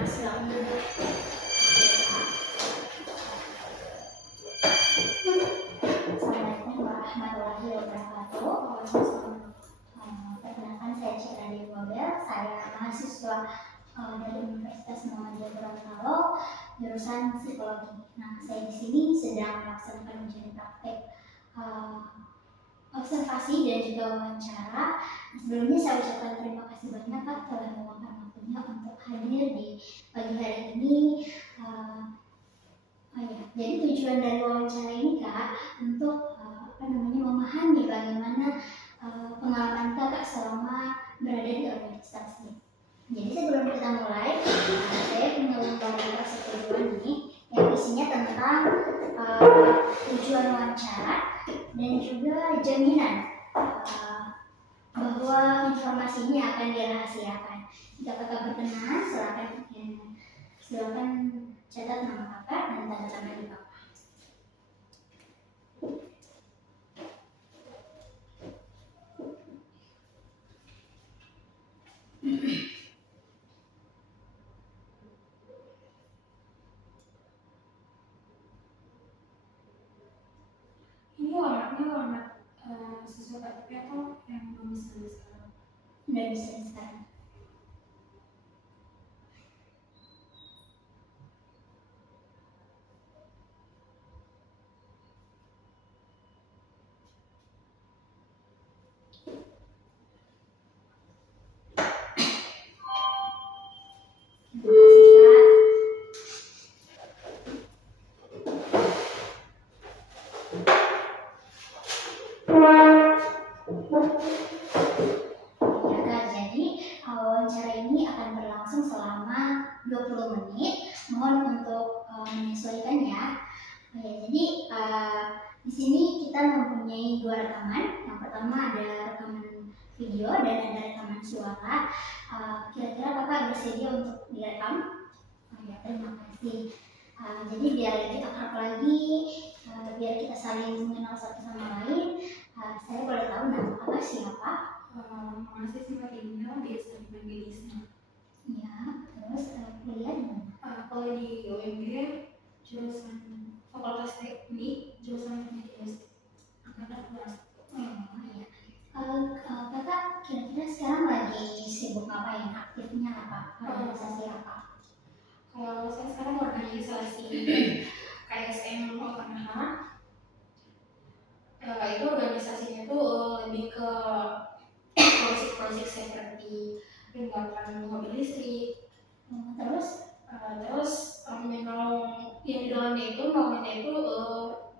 Silakan duduk. Assalamualaikum warahmatullahi wabarakatuh. Perkenalkan, saya Citra Dewi Wabel. Saya mahasiswa dari Universitas Muhammadiyah Gorontalo, jurusan psikologi. Nah, saya di sini sedang melaksanakan ujian praktek observasi dan juga wawancara. Sebelumnya saya ucapkan terima kasih banyak Kak telah meluangkan waktunya untuk hadir di pagi hari ini. Jadi tujuan dari wawancara ini Kak untuk memahami bagaimana pengalaman Kakak selama berada di organisasi. Jadi sebelum kita mulai, saya punya lembaga persetujuan ini yang isinya tentang tujuan wawancara dan juga jaminan bahwa informasinya akan dirahasiakan. Jika Kakak berkenan, silakan catat nama Kakak dan tanda tangan di bawah. Ini alamat sesuai KTP atau yang belum bisa sekarang? Udah bisa sekarang. Wawancara ini akan berlangsung selama 20 menit. Mohon untuk menyesuaikan ya. Jadi di sini kita mempunyai dua rekaman. Yang pertama ada rekaman video dan ada rekaman suara. Kira-kira Kakak bersedia untuk direkam? Ya, terima kasih. Jadi biar lebih akrab lagi, biar kita saling mengenal satu sama lain, saya boleh tahu nama Kakak siapa? Mahasiswa Indah, biasa dipanggil Isna. Ya, terus kuliah di mana? Kalau di UMG, jurusan Fakultas Teknik, jurusan Teknik Industri. Angkatan kelas. Oh iya. Kakak kira-kira sekarang lagi sibuk ngapain? Aktifnya apa? Organisasi apa? Kalau saya sekarang organisasi KSM OKNH, itu organisasinya tuh lebih ke proyek-proyek seperti pembuatan mobil listrik. Terus Yang di dalamnya itu naungannya itu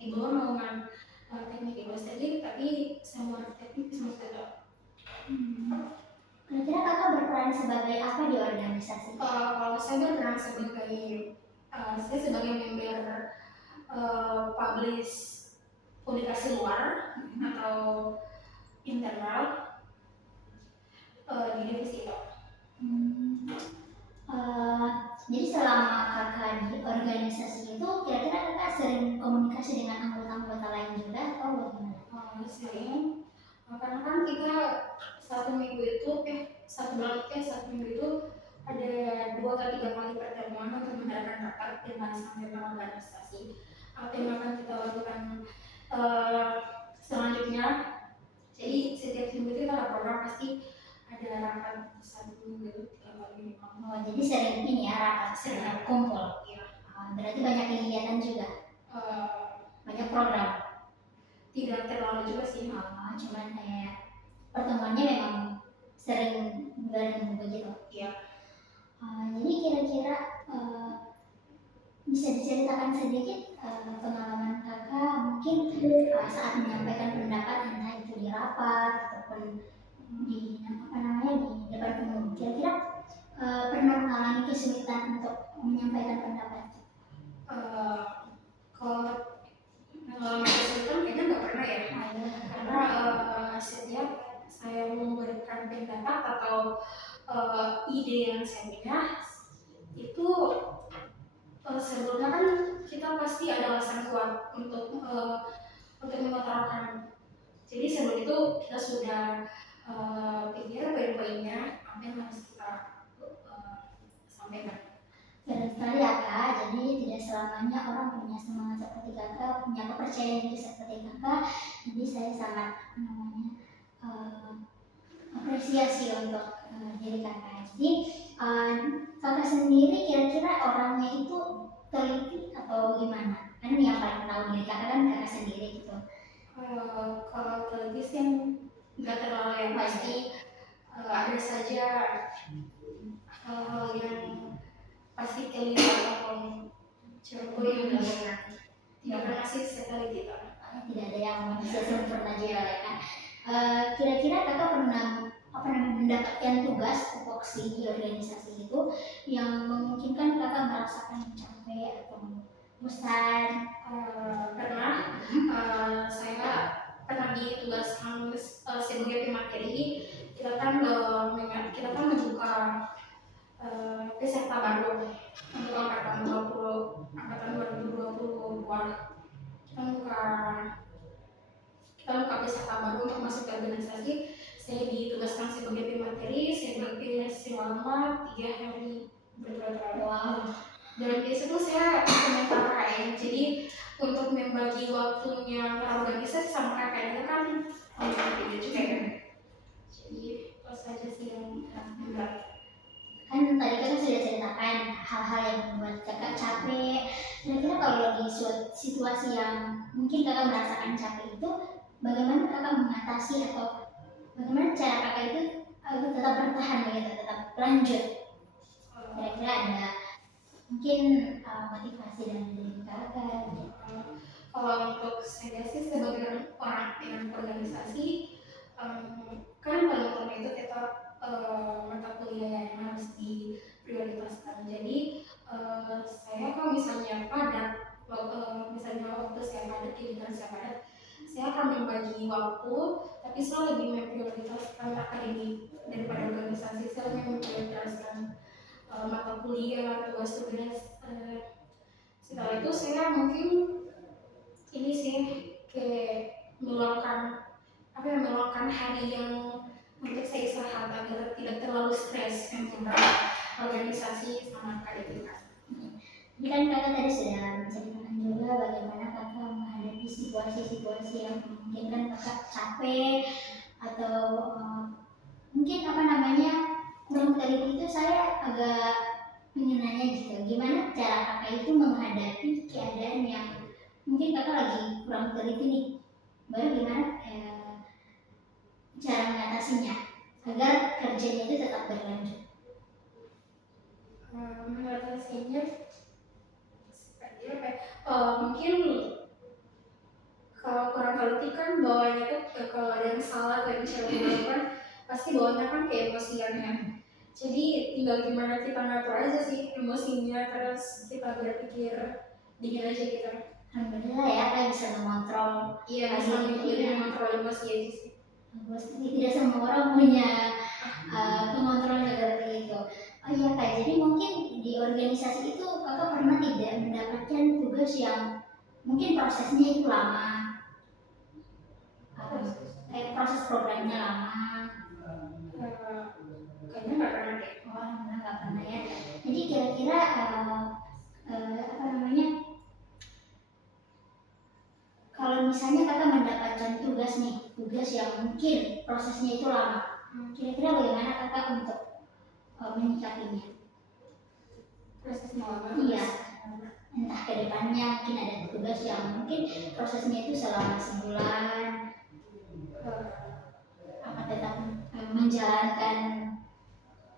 di bawah naungan teknik industri, tapi semua teknik semua tidak. Kira-kira Kakak berperan sebagai apa di organisasi? Kalau saya berperan sebagai saya sebagai member publish publikasi luar atau internal di divisi itu. Jadi selama Kakak di organisasi itu, kira-kira Kakak sering komunikasi dengan anggota-anggota lain juga atau bagaimana? Sering, karena kan kita satu minggu itu ada 2 atau 3 kali pertemuan untuk mengadakan rapat pembahasan tentang organisasi. Apa yang akan kita lakukan selanjutnya. Jadi setiap minggu itu ada program, pasti ada rapat satu minggu 3 kali. Jadi sering ini ya, rapat, sering kumpul. Iya. Berarti banyak kegiatan juga, banyak program. Tidak terlalu juga sih. Cuman kayak pertemuannya memang sering bulan begitu. Iya. Jadi kira-kira bisa diceritakan sedikit pengalaman Kakak mungkin saat menyampaikan pendapat, entah itu di rapat ataupun di depan umum. Kira-kira pernah mengalami kesulitan untuk menyampaikan pendapat? Kalau mengalami kesulitan kayaknya nggak pernah ya. Karena setiap saya memberikan pendapat atau ide yang saya punya itu sebelumnya kan kita pasti ada alasan kuat untuk mengutarakan. Jadi sebelum itu kita sudah pikir poin-poinnya apa yang harus kita sampaikan. Keren sekali ya kak, jadi tidak selamanya orang punya semangat seperti kakak, punya kepercayaan diri seperti kakak. Jadi saya sangat eh, apresiasi untuk diri kakak. Jadi kakak sendiri kira-kira orangnya itu teliti atau gimana? Kan yang paling tahu diri kakak kan kakak sendiri gitu. Kalau televisi sih nggak terlalu yang pasti, ada saja hal-hal yang pasti kelihatan ataupun contoh yang dilakukan. Tidak pernah sih sekali gitu. Tidak ada yang manusia sempurna juga ya kan. Kira-kira kakak pernah mendapatkan tugas tupoksi di organisasi itu yang memungkinkan kakak merasakan capek atau bosan? Pernah, saya pernah ditugaskan sebagai pemateri. Kita kan membuka peserta baru untuk angkatan 2022. Kita buka peserta baru untuk masuk ke organisasi. Saya ditugaskan sebagai pemateri selama 3 hari berturut-turut. Wow. Dan di situ saya sementara ya, jadi untuk membagi waktunya organisasi sama kakaknya kan beda juga ya. Jadi itu saja sih yang membuat. Kan tadi kakak sudah ceritakan hal-hal yang membuat kakak capek. Kira-kira kalau lagi situasi yang mungkin kakak merasakan capek itu, bagaimana kakak mengatasi atau bagaimana cara kakak itu tetap bertahan begitu, tetap lanjut? Kira-kira ada mungkin motivasi dari diri kakak? Kalau untuk saya sih sebagai orang yang organisasi, kan paling utama itu kita mata kuliah yang harus diprioritaskan. Jadi saya kalau misalnya misalnya waktu saya padat, kegiatan saya padat, saya akan membagi waktu, tapi saya lebih memprioritaskan akademik daripada organisasi. Saya lebih memprioritaskan mata kuliah, tugas-tugas. Setelah itu saya mungkin ini sih kayak meluangkan hari yang untuk saya istirahat agar tidak terlalu stres antara organisasi sama akademika. Ini kan kakak tadi sudah menceritakan juga bagaimana kakak menghadapi situasi-situasi yang memungkinkan kakak capek atau mungkin kurang teliti. Itu saya agak ingin nanya gitu, gimana cara kakak itu menghadapi keadaan yang mungkin kakak lagi kurang teliti nih, baru gimana cara mengatasinya agar kerjanya itu tetap berlanjut? Mengatasinya mungkin kalau kurang teliti kan bawahnya tuh kalau ada yang salah atau yang bisa dilakukan pasti bawahnya kan kayak emosian ya. Jadi tinggal gimana kita ngatur aja sih emosinya, terus kita berpikir dingin aja gitu. Alhamdulillah ya kak bisa mengontrol. Iya, bisa mengontrol emosi aja sih. Tidak semua orang punya pengontrol seperti itu. Oh iya kak, jadi mungkin di organisasi itu kakak pernah tidak mendapatkan tugas yang mungkin prosesnya itu lama, proses programnya lama? Kayaknya nggak pernah deh. Oh, nggak pernah ya. Jadi kira-kira kalau misalnya kakak mendapatkan tugas yang mungkin prosesnya itu lama, kira-kira bagaimana kakak untuk menyikapinya? Prosesnya lama? Iya, entah ke depannya mungkin ada tugas yang mungkin prosesnya itu selama sebulan, apa tetap menjalankan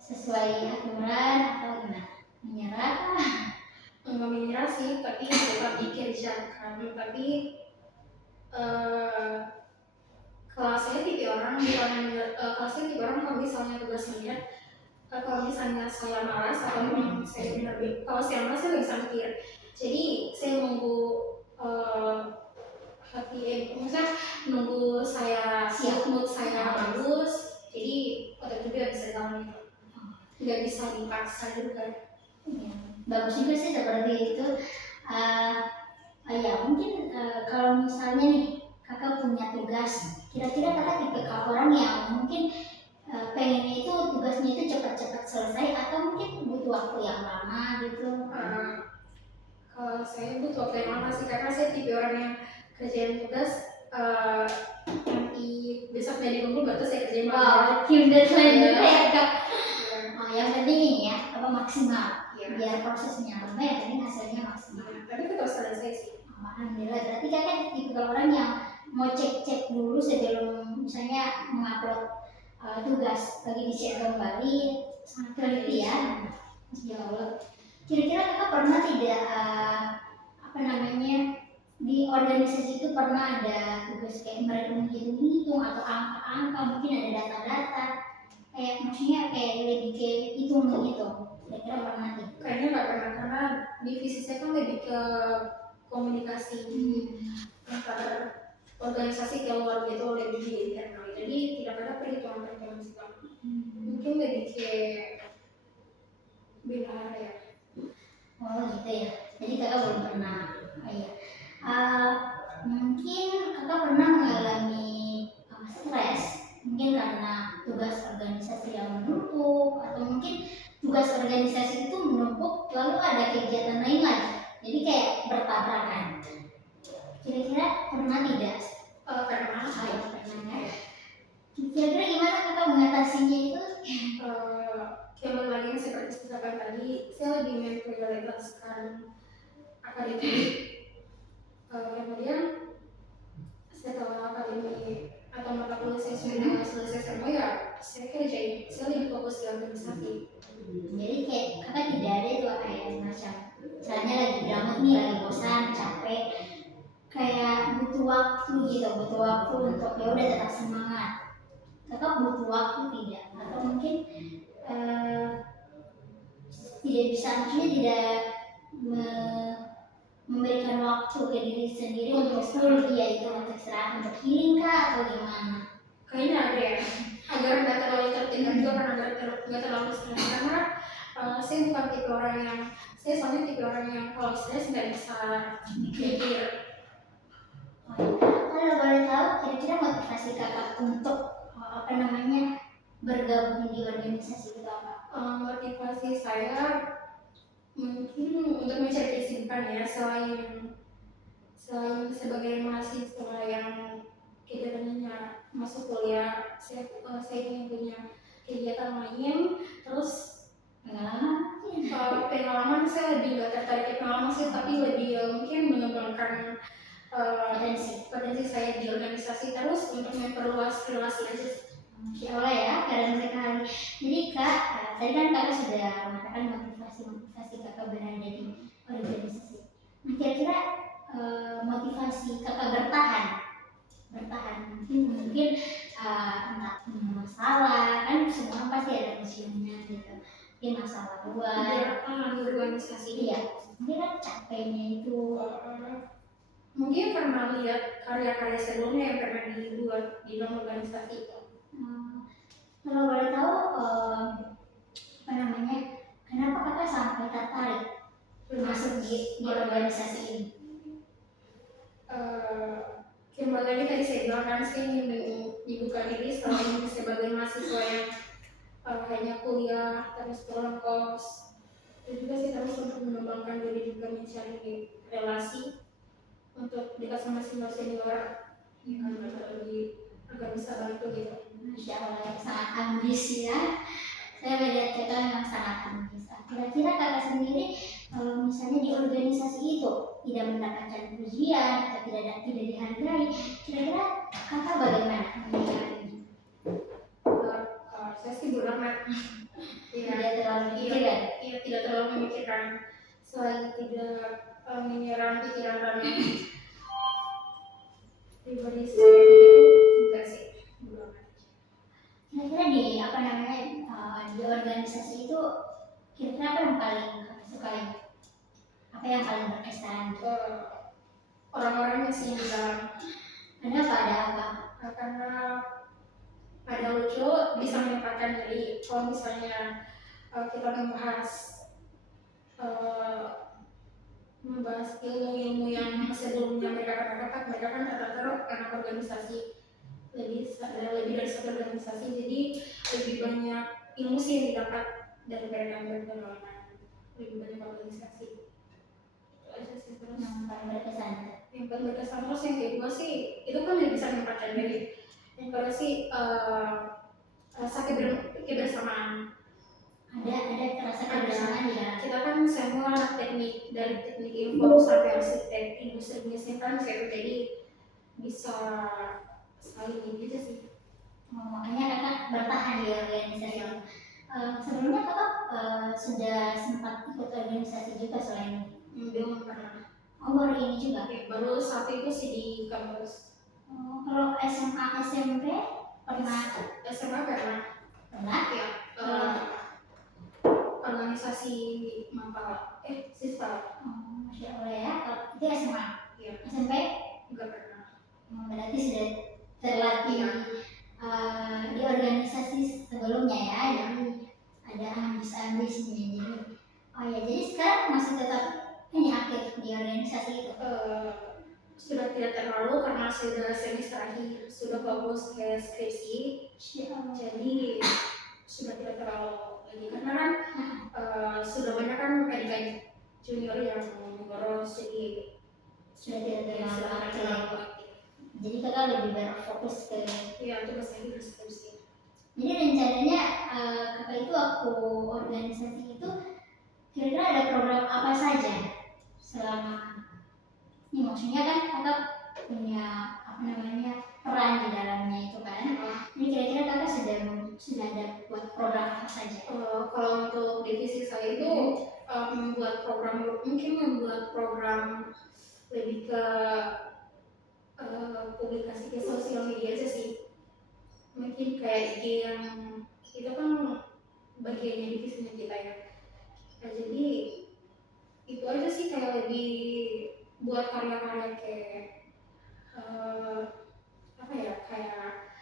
sesuai aturan atau gimana? Menyerah? Nggak menyerah sih, tapi tetap dikerjakan. Tapi kalau saya tipe orang kalau misalnya tugas lihat, kalau misalnya saya malas atau memang saya kalau saya malas saya nggak bisa mikir. Jadi saya nunggu maksudnya nunggu saya siap, mood saya bagus. Jadi waktu itu dia bisa jalan gitu. Nggak bisa dipaksa juga. Ya, bagus juga sih seperti itu. Ya mungkin kalau misalnya nih kakak punya tugas, kira-kira kakak tipe orang yang mungkin pengennya itu tugasnya itu cepat-cepat selesai atau mungkin butuh butuh waktu yang lama gitu? Kalau saya butuh waktu yang lama sih, karena saya tipe orang yang kerjain tugas nanti besoknya dikumpul baru saya kerjain malam. Tim deadline Iya. juga ya Kak? Iya. Yang penting ini ya, maksimal. Iya. Biar prosesnya lama, yang penting hasilnya maksimal. Tapi tetap selesai sih. Alhamdulillah, berarti Kakak tipe orang yang mau cek dulu sebelum misalnya mengupload tugas, lagi dicek kembali, sangat teliti ya. Masya Allah. Kira-kira Kakak pernah tidak di organisasi itu pernah ada tugas kayak mereka menghitung-hitung atau angka-angka, mungkin ada data-data, kayak maksudnya kayak lebih ke hitung menghitung. Kira-kira pernah tidak? Kayaknya nggak pernah, karena divisi saya kan lebih ke komunikasi antar organisasi keluar gitu, lebih di internal. Jadi tidak ada perhitungan sih Pak. Mungkin lebih ke bendahara ya. Oh gitu ya. Jadi Kakak belum pernah. Oh iya. Mungkin Kakak pernah mengalami stres, mungkin karena tugas organisasi yang menumpuk, atau mungkin tugas organisasi itu menumpuk lalu ada kegiatan lain lagi, jadi kayak bertabrakan. Kira-kira pernah tidak? Pernah. Pernah ya. Kira-kira gimana Kakak mengatasinya itu? Kembali lagi seperti saya tadi, saya lebih memprioritaskan akademik. Kemudian setelah akademik atau mata kuliah saya sudah selesai semua, ya saya kerjain, saya lebih fokus di organisasi. Jadi kayak Kakak tidak ada itu kayak macam misalnya lagi gabut nih, lagi bosan, capek, kayak butuh waktu gitu, butuh waktu untuk ya udah tetap semangat. Kakak butuh waktu tidak? Atau mungkin tidak bisa, maksudnya tidak memberikan waktu ke diri sendiri untuk kuliah itu, untuk istirahat, untuk healing kah atau gimana? Kayaknya ada ya, agar nggak terlalu tertinggal juga, karena nggak terlalu stres. Karena saya bukan tipe orang yang, saya soalnya tipe orang yang kalau stres nggak bisa mikir. Kalau boleh tahu, kira-kira motivasi Kakak untuk bergabung di organisasi itu apa? Motivasi saya mungkin untuk mencari kesibukan ya, selain sebagai mahasiswa yang kegiatannya masuk kuliah, saya ingin punya kegiatan lain. Terus pengalaman saya lebih nggak tertarik ke pengalaman sih, tapi lebih mungkin mengembangkan potensi saya di organisasi, terus untuk memperluas relasi aja. Insya Allah ya, keren sekali. Jadi Kak, tadi kan Kakak sudah mengatakan motivasi Kakak berada di organisasi. Nah kira-kira motivasi Kakak bertahan mungkin entah masalah, kan semua pasti ada musimnya gitu, mungkin masalah luar di organisasi. Iya, mungkin kan capeknya itu mungkin karena lihat karya-karya sebelumnya yang pernah dibuat di dalam organisasi itu. Kalau boleh tahu kenapa Kakak sampai tertarik masuk di organisasi ini? Kembali lagi tadi saya bilang kan, saya ingin dibuka diri selain sebagai mahasiswa yang hanya kuliah terus pulang kos. Itu juga sih terus untuk mengembangkan diri, juga mencari relasi untuk dekat sama senior, ya agar bisa bantu gitu. Masya Allah, sangat ambis ya. Saya melihat Kakak memang sangat ambis. Kira-kira Kakak sendiri kalau misalnya di organisasi itu tidak mendapatkan pujian atau tidak dihargai, kira-kira Kakak bagaimana menyikapinya? Saya sih beramat. Tidak terlalu memikirkan. Iya, tidak terlalu memikirkan, selain tidak menyerang pikiran kami pribadi saya itu enggak sih. Kira-kira di organisasi itu kira-kira apa yang paling Kakak sukai? Apa yang paling berkesan? Orang-orangnya sih di dalam. Ada apa? Karena ada lucu, bisa menempatkan diri. Kalau misalnya kita membahas ilmu yang sebelumnya mereka kan rata-rata anak organisasi, lebih dari satu organisasi, jadi lebih banyak ilmu sih yang didapat dari mereka. lebih banyak organisasi. Itu aja sih. Terus yang paling berkesan. yang paling berkesan, terus yang kedua sih itu kan udah bisa menempatkan diri. Yang kedua sih rasa kebersamaan. Ada terasa kebersamaan di dalam. Kita kan semua teknik, dari teknik info sampai arsitek industri bisnis kan saya jadi bisa saling gitu sih. Makanya kakak bertahan di organisasi. Sebelumnya kakak sudah sempat ikut organisasi juga selain ini? Belum pernah. Oh, baru ini juga? Baru satu itu sih di kampus. Kalau SMA SMP pernah? SMA pernah. Pernah? Ya. Organisasi mapala siswa. Masya Allah ya. Itu SMA? Iya. SMP? Enggak pernah. Berarti sudah terlatih di organisasi sebelumnya ya, jadi ada ambis-ambisnya. Jadi sekarang masih tetap ini aktif di organisasi itu? Sudah tidak terlalu karena sudah semester akhir, sudah fokus ke skripsi, jadi sudah tidak terlalu lagi karena kan sudah banyak kan adik-adik junior yang mengurus, jadi sudah tidak terlalu aktif. aktif. Jadi kakak lebih berfokus ke tugas lagi skripsi. Jadi rencananya kakak itu waktu organisasi itu kira-kira ada program apa saja selama ini, maksudnya kan kakak punya peran di dalamnya itu kan. Ini kira-kira kakak sudah ada buat program apa saja? Kalau untuk divisi saya itu membuat program lebih ke publikasi ke sosial media aja sih. Mungkin kayak IG yang itu kan bagiannya divisinya kita ya. Nah, jadi itu aja sih, kayak lebih buat karya-karya kayak kayak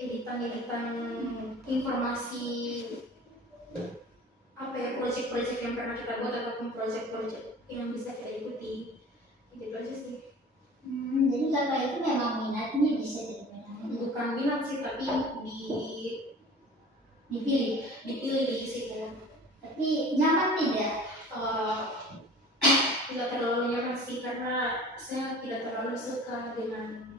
editan informasi proyek-proyek yang pernah kita buat ataupun proyek-proyek yang bisa kita ikuti. Itu aja sih. Jadi kakak itu memang minatnya bisa dibilang? Bukan minat sih, tapi dipilih di situ. Tapi nyaman tidak? Tidak terlalu nyaman sih, karena saya tidak terlalu suka dengan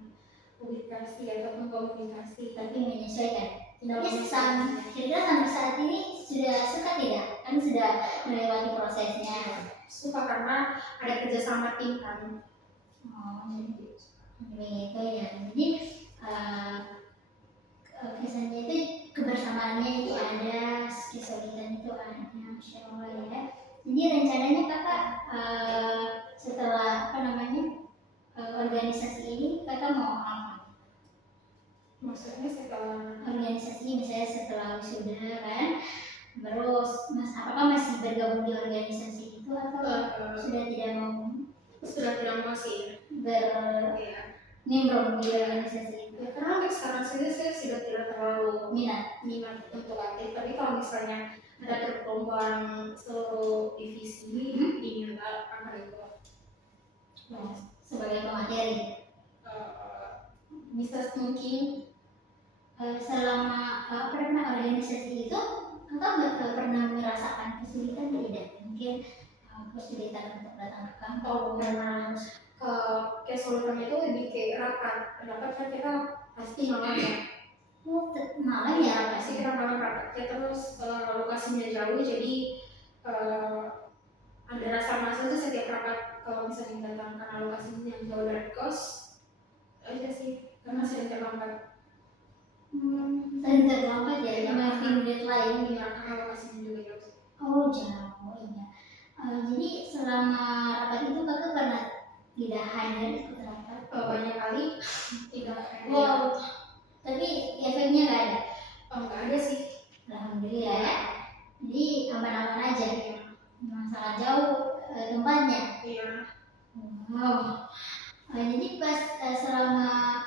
publikasi ataupun komunikasi. Tapi menyesuaikan. Kira-kira sampai saat ini sudah suka tidak? Kan sudah melewati prosesnya. Suka karena ada kerjasama tim kan. Jadi begitu ya. Jadi kesannya itu kebersamaannya itu ada, kesolidan itu ada, Masya Allah ya. Jadi rencananya kakak setelah organisasi ini kakak mau apa? Maksudnya setelah organisasi, misalnya setelah wisuda kan, terus apakah masih bergabung di organisasi itu atau sudah tidak mau sih nimbrung di organisasi itu? Ya, karena untuk sekarang saja saya sudah tidak terlalu minat untuk aktif, tapi kalau misalnya ada perlombaan seluruh divisi diminta akan ikut. Sebagai pemateri Bisa mungkin. Selama organisasi itu kakak pernah merasakan kesulitan tidak? Mungkin kesulitan untuk datang ke kantor Karena kesulitan itu lebih kayak rapat kan kita pasti malam ya. Malam ya? Pasti kita malam rapat ya, terus lokasinya jauh, jadi ada rasa malas itu setiap rapat kalau misalnya datang karena lokasinya yang jauh dari kos aja sih, karena sering terlambat. Sering terlambat ya, tim deadline ya, karena lokasinya juga jauh. Oh jauh, iya. Jadi selama rapat itu kakak pernah tidak hadir ikut rapat? Banyak kali tidak hadir. Wow, tapi efeknya nggak ada? Nggak ada sih. Alhamdulillah ya. Jadi aman-aman aja. Sangat jauh tempatnya. Iya. Wow. Jadi pas selama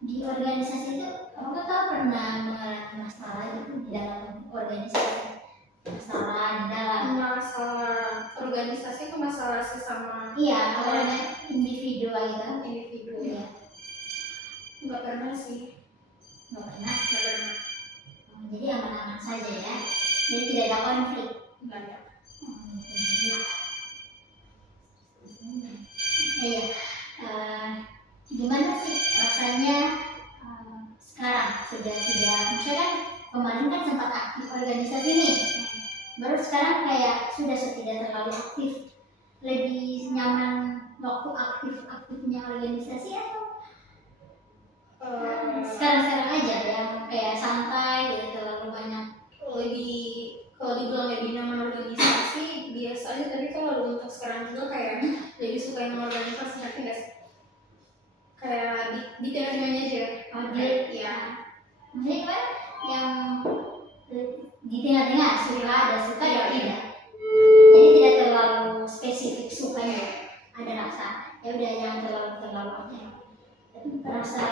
di organisasi itu, apakah kau pernah mengalami masalah gitu di dalam organisasi? Masalah organisasi itu masalah sesama. Iya, individu gitu. Individu. Iya. Nggak pernah sih. Nggak pernah. Nggak pernah. Jadi aman-aman saja ya. Jadi tidak ada konflik. banyak. Iya. Gimana sih rasanya sekarang sudah tidak, misalnya kan kemarin kan sempat aktif organisasi nih, baru sekarang kayak sudah tidak terlalu aktif, lebih nyaman waktu aktifnya organisasi atau sekarang aja yang kayak santai gitu, terlalu banyak? Lebih, kalau dibilang lebih nyaman organisasi biasa aja, tapi kalau untuk sekarang juga kayak lebih suka yang organisasi, ngerti nggak sih? Kayak di tengah-tengahnya aja. Ya, maksudnya kan yang di tengah-tengah, suka ada suka ya tidak, jadi tidak terlalu spesifik sukanya, ada rasa ya udah yang terlalu aja terasa.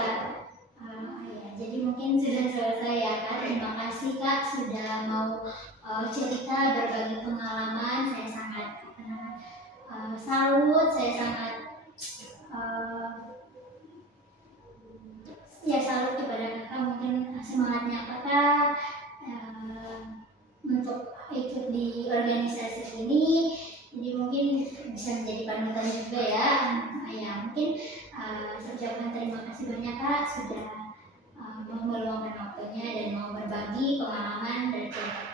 Ya, jadi mungkin sudah selesai ya Kak. Terima kasih Kak sudah mau cerita, berbagi pengalaman. Saya sangat salut, saya sangat ya salut kepada Kakak, mungkin semangatnya Kakak untuk ikut di organisasi ini, jadi mungkin bisa menjadi panutan juga ya. Ya mungkin saya ucapkan terima kasih banyak Kak sudah mau meluangkan waktunya dan mau berbagi pengalaman dan cerita.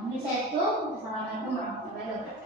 Mungkin saya itu. Assalamualaikum warahmatullahi wabarakatuh.